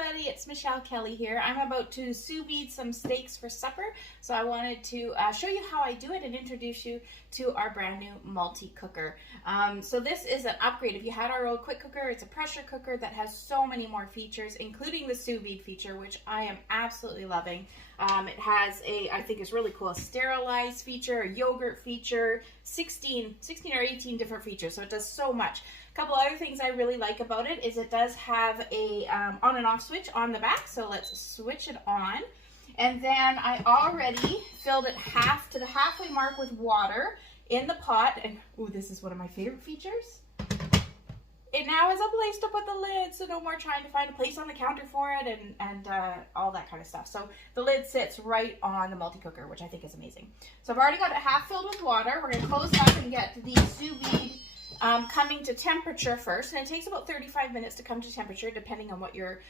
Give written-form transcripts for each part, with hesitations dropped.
everybody, it's Michelle Kelly here. I'm about to sous vide some steaks for supper, so I wanted to show you how I do it and introduce you to our brand new multi-cooker. So this is an upgrade. If you had our old quick cooker, it's a pressure cooker that has so many more features, including the sous vide feature, which I am absolutely loving. It has I think it's really cool, a sterilize feature, a yogurt feature, 16 or 18 different features, so it does so much. A couple other things I really like about it is it does have a on and off switch on the back, so let's switch it on. And then I already filled it to the halfway mark with water in the pot, and ooh, this is one of my favorite features. It now has a place to put the lid, so no more trying to find a place on the counter for it and all that kind of stuff. So the lid sits right on the multi-cooker, which I think is amazing. So I've already got it half filled with water. We're going to close it up and get the sous vide coming to temperature first, and it takes about 35 minutes to come to temperature depending on what you're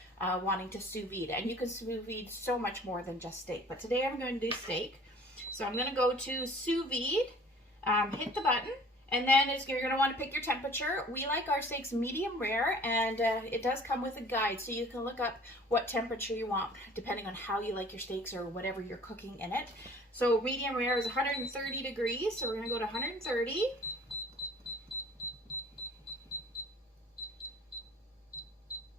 wanting to sous vide. And you can sous vide so much more than just steak, but today I'm going to do steak. So I'm going to go to sous vide, hit the button, and then you're going to want to pick your temperature. We like our steaks medium rare, and it does come with a guide, so you can look up what temperature you want depending on how you like your steaks or whatever you're cooking in it. So medium rare is 130 degrees, so we're going to go to 130.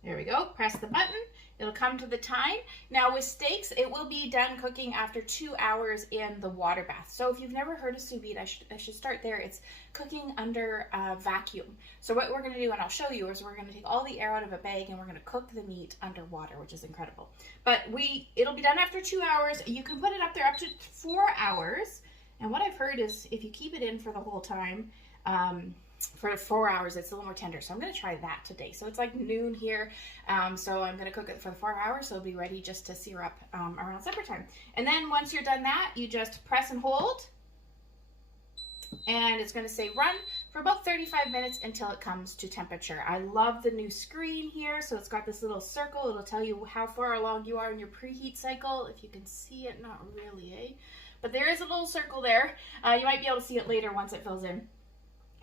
There we go, press the button, it'll come to the time. Now with steaks, it will be done cooking after 2 hours in the water bath. So if you've never heard of sous vide, I should start there. It's cooking under vacuum. So what we're gonna do, and I'll show you, is we're gonna take all the air out of a bag and we're gonna cook the meat underwater, which is incredible. But it'll be done after 2 hours. You can put it up there up to 4 hours. And what I've heard is if you keep it in for the whole time, for 4 hours, it's a little more tender. So I'm going to try that today. So it's like noon here. So I'm going to cook it for the 4 hours. So it'll be ready just to sear up around supper time. And then once you're done that, you just press and hold. And it's going to say run for about 35 minutes until it comes to temperature. I love the new screen here. So it's got this little circle. It'll tell you how far along you are in your preheat cycle. If you can see it, not really, eh? But there is a little circle there. You might be able to see it later once it fills in.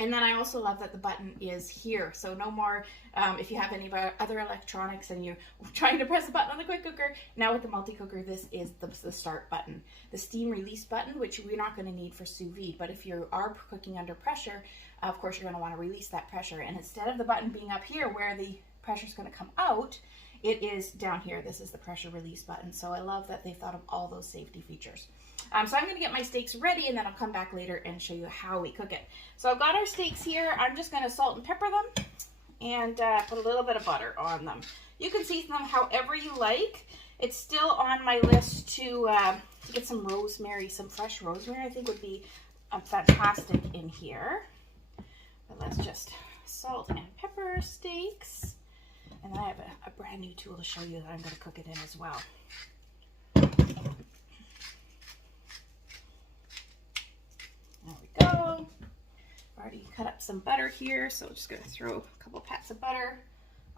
And then I also love that the button is here. So no more, if you have any other electronics and you're trying to press the button on the quick cooker, now with the multi-cooker, this is the start button. The steam release button, which we're not gonna need for sous vide, but if you are cooking under pressure, of course you're gonna wanna release that pressure. And instead of the button being up here where the pressure's gonna come out, it is down here. This is the pressure release button. So I love that they thought of all those safety features. So I'm going to get my steaks ready, and then I'll come back later and show you how we cook it. So I've got our steaks here. I'm just going to salt and pepper them and put a little bit of butter on them. You can season them however you like. It's still on my list to get some rosemary, some fresh rosemary. I think would be fantastic in here. But let's just salt and pepper steaks. And then I have a brand new tool to show you that I'm going to cook it in as well. There we go. I've already cut up some butter here, so I'm just going to throw a couple pats of butter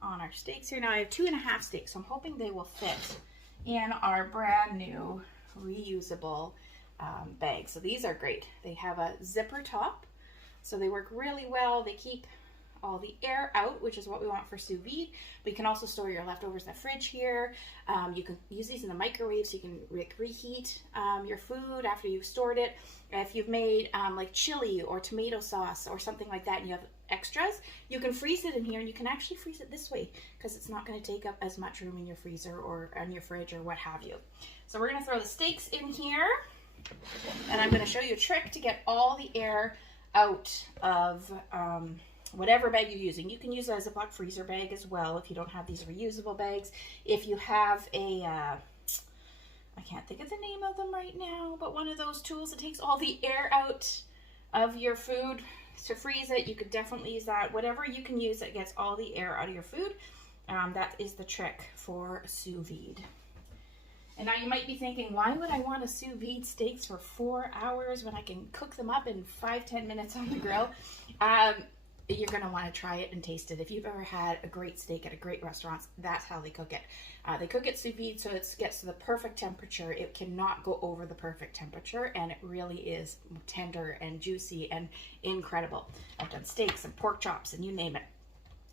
on our steaks here. Now I have 2.5 steaks, so I'm hoping they will fit in our brand new reusable bag. So these are great. They have a zipper top, so they work really well. They keep all the air out, which is what we want for sous vide. But you can also store your leftovers in the fridge here. You can use these in the microwave, so you can reheat your food after you've stored it. If you've made like chili or tomato sauce or something like that and you have extras, you can freeze it in here, and you can actually freeze it this way because it's not going to take up as much room in your freezer or in your fridge or what have you. So we're going to throw the steaks in here, and I'm going to show you a trick to get all the air out of whatever bag you're using. You can use it as a Ziploc freezer bag as well if you don't have these reusable bags. If you have a, I can't think of the name of them right now, but one of those tools that takes all the air out of your food to freeze it, you could definitely use that. Whatever you can use that gets all the air out of your food, that is the trick for sous vide. And now you might be thinking, why would I want to sous vide steaks for 4 hours when I can cook them up in 5-10 minutes on the grill? You're going to want to try it and taste it. If you've ever had a great steak at a great restaurant, that's how they cook it. They cook it sous vide so it gets to the perfect temperature. It cannot go over the perfect temperature, and it really is tender and juicy and incredible. I've done steaks and pork chops and you name it.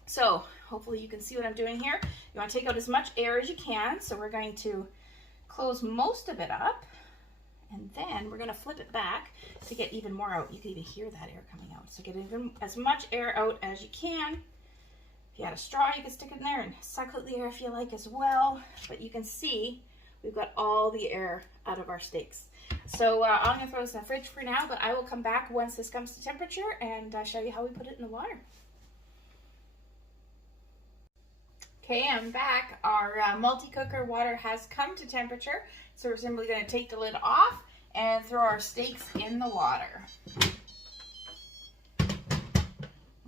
So hopefully you can see what I'm doing here. You want to take out as much air as you can. So we're going to close most of it up, and then we're going to flip it back to get even more out. You can even hear that air coming out. So get even as much air out as you can. If you had a straw, you can stick it in there and suck out the air if you like as well. But you can see we've got all the air out of our steaks. So I'm going to throw this in the fridge for now, but I will come back once this comes to temperature and show you how we put it in the water. Okay, I'm back. Our multi-cooker water has come to temperature, so we're simply going to take the lid off and throw our steaks in the water.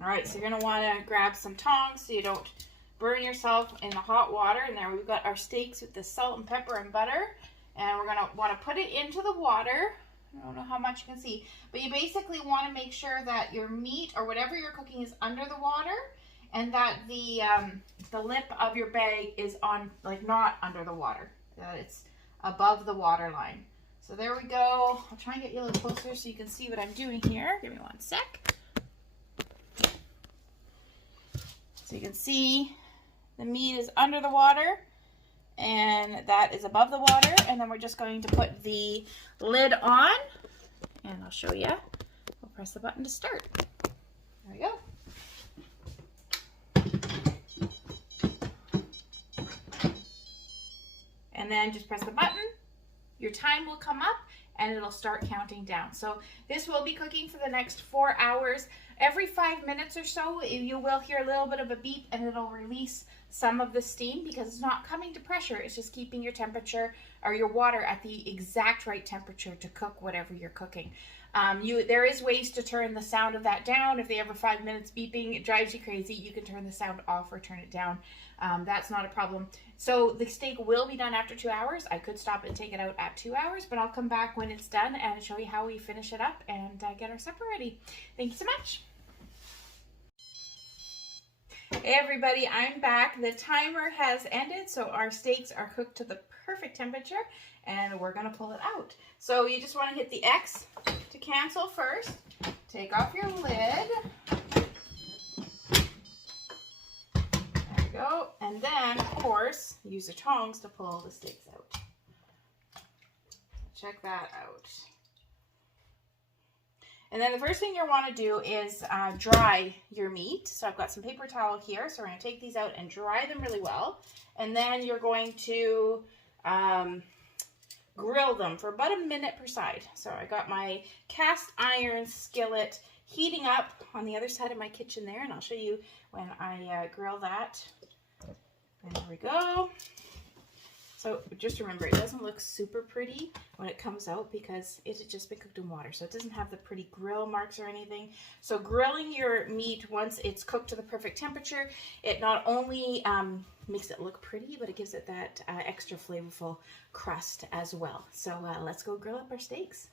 All right, so you're going to want to grab some tongs so you don't burn yourself in the hot water. And there we've got our steaks with the salt and pepper and butter, and we're going to want to put it into the water. I don't know how much you can see, but you basically want to make sure that your meat or whatever you're cooking is under the water, and that the lip of your bag is on, like, not under the water, that it's above the water line. So there we go. I'll try and get you a little closer so you can see what I'm doing here. Give me one sec. So you can see the meat is under the water and that is above the water, and then we're just going to put the lid on, and I'll show you. We'll press the button to start. There we go. And then just press the button, your time will come up and it'll start counting down. So this will be cooking for the next 4 hours. Every 5 minutes or so, you will hear a little bit of a beep and it'll release some of the steam because it's not coming to pressure. It's just keeping your temperature or your water at the exact right temperature to cook whatever you're cooking. There is ways to turn the sound of that down. If they every 5 minutes beeping, it drives you crazy, you can turn the sound off or turn it down. That's not a problem. So the steak will be done after 2 hours. I could stop and take it out at 2 hours, but I'll come back when it's done and show you how we finish it up and get our supper ready. Thank you so much. Hey everybody, I'm back. The timer has ended, so our steaks are cooked to the perfect temperature, and we're gonna pull it out. So you just want to hit the X to cancel first. Take off your lid. There we go. And then, of course, use the tongs to pull the steaks out. Check that out. And then the first thing you'll want to do is dry your meat. So I've got some paper towel here. So we're going to take these out and dry them really well. And then you're going to grill them for about a minute per side. So I got my cast iron skillet heating up on the other side of my kitchen there. And I'll show you when I grill that. And there we go. So just remember, it doesn't look super pretty when it comes out because it had just been cooked in water. So it doesn't have the pretty grill marks or anything. So grilling your meat once it's cooked to the perfect temperature, it not only makes it look pretty, but it gives it that extra flavorful crust as well. So let's go grill up our steaks.